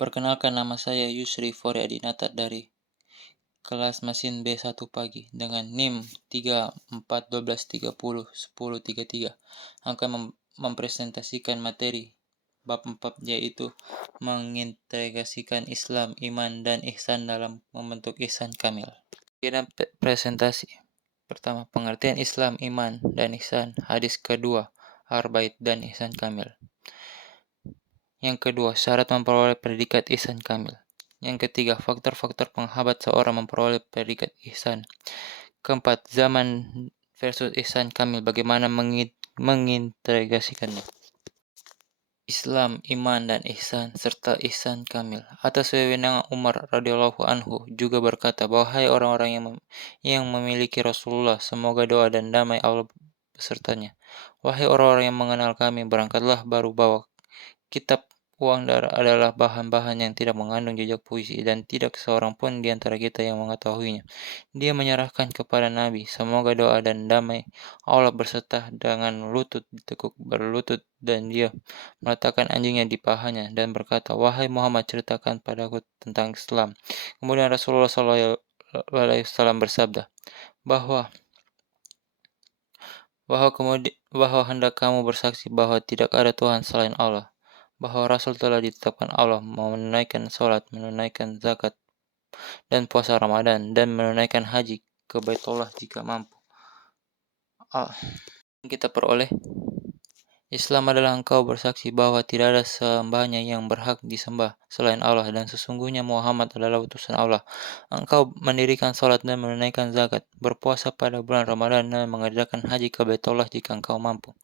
Perkenalkan, nama saya Yusri Fori Adinata dari kelas mesin B1 pagi dengan NIM 3412301033 akan mempresentasikan materi bab 4, yaitu mengintegrasikan Islam, iman, dan ihsan dalam membentuk ihsan kamil. Kira presentasi. Pertama, pengertian Islam, iman, dan ihsan. Hadis kedua, Arbait dan ihsan kamil. Yang kedua, syarat memperoleh predikat ihsan kamil. Yang ketiga, faktor-faktor penghambat seorang memperoleh predikat ihsan. Keempat, zaman versus ihsan kamil, bagaimana mengintegrasikannya. Islam, iman, dan ihsan, serta ihsan kamil. Atas wewenang Umar radhiyallahu anhu juga berkata, wahai orang-orang yang memiliki Rasulullah, semoga doa dan damai Allah besertanya. Wahai orang-orang yang mengenal kami, berangkatlah baru bawa kitab. Uang darah adalah bahan-bahan yang tidak mengandung jejak puisi, dan tidak seorang pun di antara kita yang mengetahuinya. Dia menyerahkan kepada Nabi, semoga doa dan damai Allah berserta dengan lutut ditekuk berlutut, dan dia meletakkan anjingnya di pahanya dan berkata, wahai Muhammad, ceritakan padaku tentang Islam. Kemudian Rasulullah SAW bersabda bahwa hendak kamu bersaksi bahwa tidak ada Tuhan selain Allah, bahwa Rasul telah ditetapkan Allah menunaikan sholat, menunaikan zakat dan puasa Ramadan, dan menunaikan haji ke Baitullah jika mampu. Kita peroleh Islam adalah engkau bersaksi bahwa tidak ada sembahnya yang berhak disembah selain Allah, dan sesungguhnya Muhammad adalah utusan Allah. Engkau mendirikan sholat dan menunaikan zakat, berpuasa pada bulan Ramadan, dan mengerjakan haji ke Baitullah jika engkau mampu.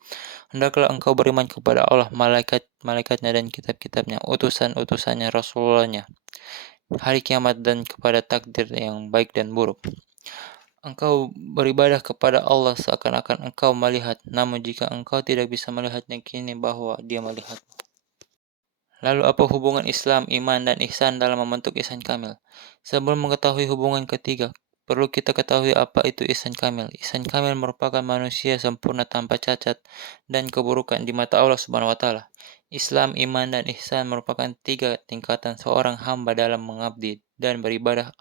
Hendaklah engkau beriman kepada Allah, malaikat-malaikatnya dan kitab-kitabnya, utusan-utusannya, Rasulullahnya, hari kiamat, dan kepada takdir yang baik dan buruk. Engkau beribadah kepada Allah seakan-akan engkau melihat, namun jika engkau tidak bisa melihatnya, yakini bahwa dia melihat. Lalu apa hubungan Islam, iman, dan ihsan dalam membentuk ihsan kamil? Sebelum mengetahui hubungan ketiga, perlu kita ketahui apa itu ihsan kamil. Ihsan kamil merupakan manusia sempurna tanpa cacat dan keburukan di mata Allah Subhanahu wa taala. Islam, iman, dan ihsan merupakan 3 tingkatan seorang hamba dalam mengabdi dan beribadah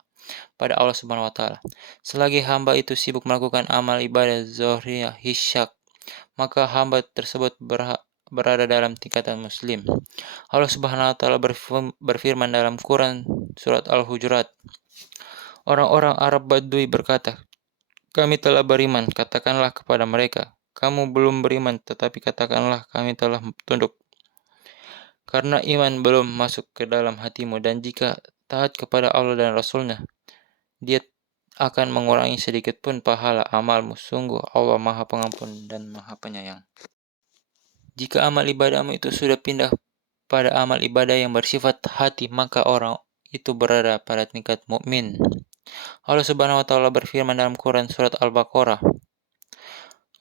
pada Allah Subhanahu wa taala. Selagi hamba itu sibuk melakukan amal ibadah zahiriyah hisyak, maka hamba tersebut berada dalam tingkatan muslim. Allah Subhanahu wa taala berfirman dalam Quran surat Al-Hujurat, orang-orang Arab Badui berkata, kami telah beriman, katakanlah kepada mereka, kamu belum beriman, tetapi katakanlah kami telah tunduk. Karena iman belum masuk ke dalam hatimu, dan jika taat kepada Allah dan Rasulnya, dia akan mengurangi sedikit pun pahala amalmu. Sungguh Allah Maha Pengampun dan Maha Penyayang. Jika amal ibadahmu itu sudah pindah pada amal ibadah yang bersifat hati, maka orang itu berada pada tingkat mukmin. Allah Subhanahu wa taala berfirman dalam Quran surat Al-Baqarah,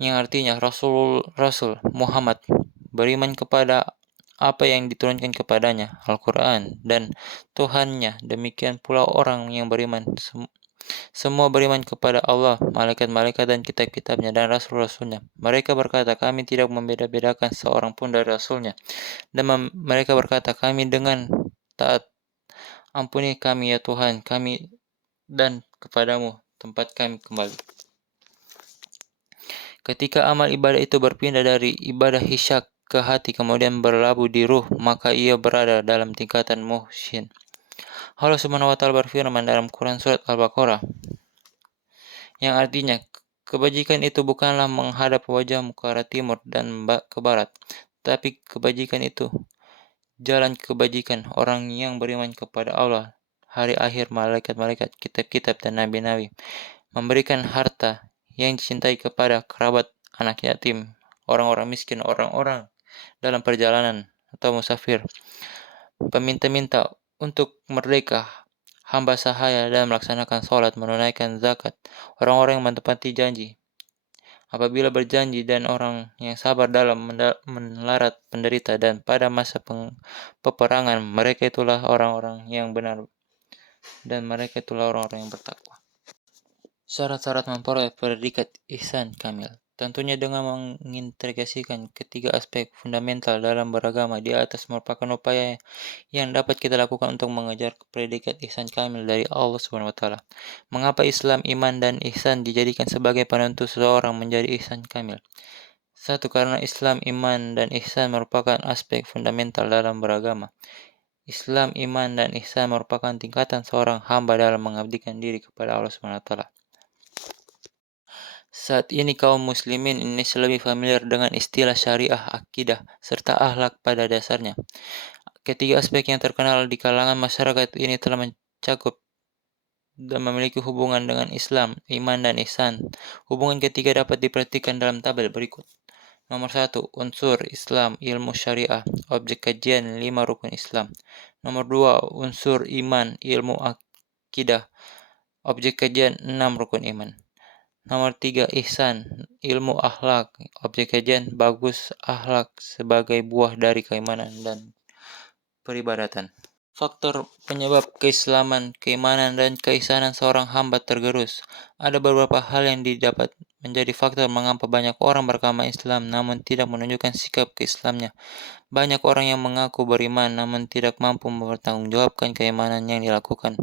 yang artinya Rasul Muhammad beriman kepada apa yang diturunkan kepadanya, Al-Quran, dan Tuhannya. Demikian pula orang yang beriman. Semua beriman kepada Allah, malaikat-malaikat, dan kitab-kitabnya, dan rasul-rasulnya. Mereka berkata, kami tidak membeda-bedakan seorang pun dari rasulnya. Dan mereka berkata, kami dengan taat. Ampuni kami ya Tuhan kami, dan kepadamu tempat kami kembali. Ketika amal ibadah itu berpindah dari ibadah hisyak ke hati kemudian berlabuh di ruh, maka ia berada dalam tingkatan muhsin. Allah Subhanahu wa taala berfirman dalam Quran surat Al-Baqarah, yang artinya kebajikan itu bukanlah menghadap wajahmu ke arah timur dan ke barat, tapi kebajikan itu jalan kebajikan orang yang beriman kepada Allah, hari akhir, malaikat-malaikat, kitab-kitab, dan nabi-nabi, memberikan harta yang dicintai kepada kerabat, anak yatim, orang-orang miskin, orang-orang dalam perjalanan atau musafir, peminta-minta untuk merdeka, hamba sahaya, dan melaksanakan sholat, menunaikan zakat, orang-orang yang menepati janji apabila berjanji, dan orang yang sabar dalam melarat penderita, dan pada masa peperangan. Mereka itulah orang-orang yang benar, dan mereka itulah orang-orang yang bertakwa. Syarat-syarat memperoleh predikat ihsan kamil. Tentunya dengan mengintegrasikan ketiga aspek fundamental dalam beragama di atas merupakan upaya yang dapat kita lakukan untuk mengejar predikat ihsan kamil dari Allah Subhanahu wa taala. Mengapa Islam, iman, dan ihsan dijadikan sebagai penentu seseorang menjadi ihsan kamil? Satu, karena Islam, iman, dan ihsan merupakan aspek fundamental dalam beragama. Islam, iman, dan ihsan merupakan tingkatan seorang hamba dalam mengabdikan diri kepada Allah Subhanahu wa taala. Saat ini kaum muslimin Indonesia lebih familiar dengan istilah syariah, akidah, serta akhlak pada dasarnya. Ketiga aspek yang terkenal di kalangan masyarakat ini telah mencakup dan memiliki hubungan dengan Islam, iman, dan ihsan. Hubungan ketiga dapat diperhatikan dalam tabel berikut. Nomor 1. Unsur Islam, ilmu syariah, objek kajian 5 rukun Islam. Nomor 2. Unsur iman, ilmu akidah, objek kajian 6 rukun iman. Nomor 3. Ihsan, ilmu akhlak, objek kajian bagus akhlak sebagai buah dari keimanan dan peribadatan. Faktor penyebab keislaman, keimanan, dan keihsanan seorang hamba tergerus. Ada beberapa hal yang didapat menjadi faktor mengapa banyak orang beragama Islam namun tidak menunjukkan sikap keislamannya. Banyak orang yang mengaku beriman namun tidak mampu mempertanggungjawabkan keimanan yang dilakukan.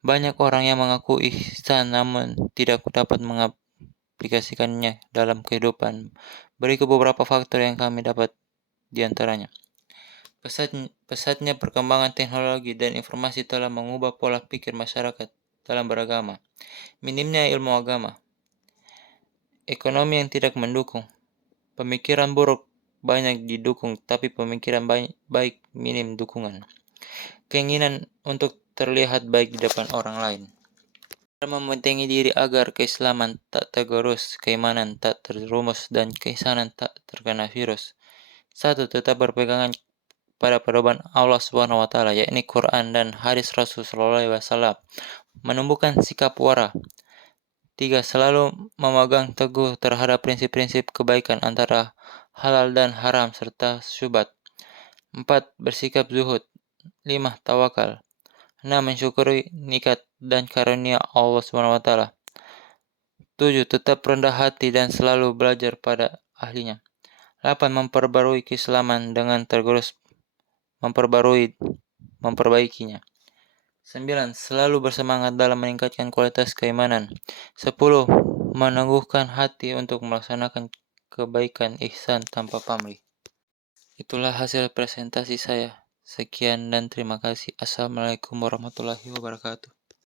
Banyak orang yang mengaku ihsan namun tidak dapat mengaplikasikannya dalam kehidupan. Berikut beberapa faktor yang kami dapat di antaranya. Pesatnya perkembangan teknologi dan informasi telah mengubah pola pikir masyarakat dalam beragama. Minimnya ilmu agama, ekonomi yang tidak mendukung, pemikiran buruk banyak didukung tapi pemikiran baik minim dukungan. Keinginan untuk terlihat baik di depan orang lain. Mementingi diri agar keislaman tak tergerus, keimanan tak terjerumus, dan keisanan tak terkena virus. 1. Tetap berpegangan pada pedoman Allah Subhanahu wa taala, yakni Quran dan hadis Rasul sallallahu alaihi wasallam. Menumbuhkan sikap wara. 3. Selalu memegang teguh terhadap prinsip-prinsip kebaikan antara halal dan haram serta syubhat. 4. Bersikap zuhud. 5. Tawakal. 6. Mensyukuri nikmat dan karunia Allah Subhanahu wa taala. 7. Tetap rendah hati dan selalu belajar pada ahlinya. 8. Memperbarui keislaman dengan terus memperbaikinya. 9. Selalu bersemangat dalam meningkatkan kualitas keimanan. 10. Meneguhkan hati untuk melaksanakan kebaikan ihsan tanpa pamrih. Itulah hasil presentasi saya. Sekian dan terima kasih. Assalamualaikum warahmatullahi wabarakatuh.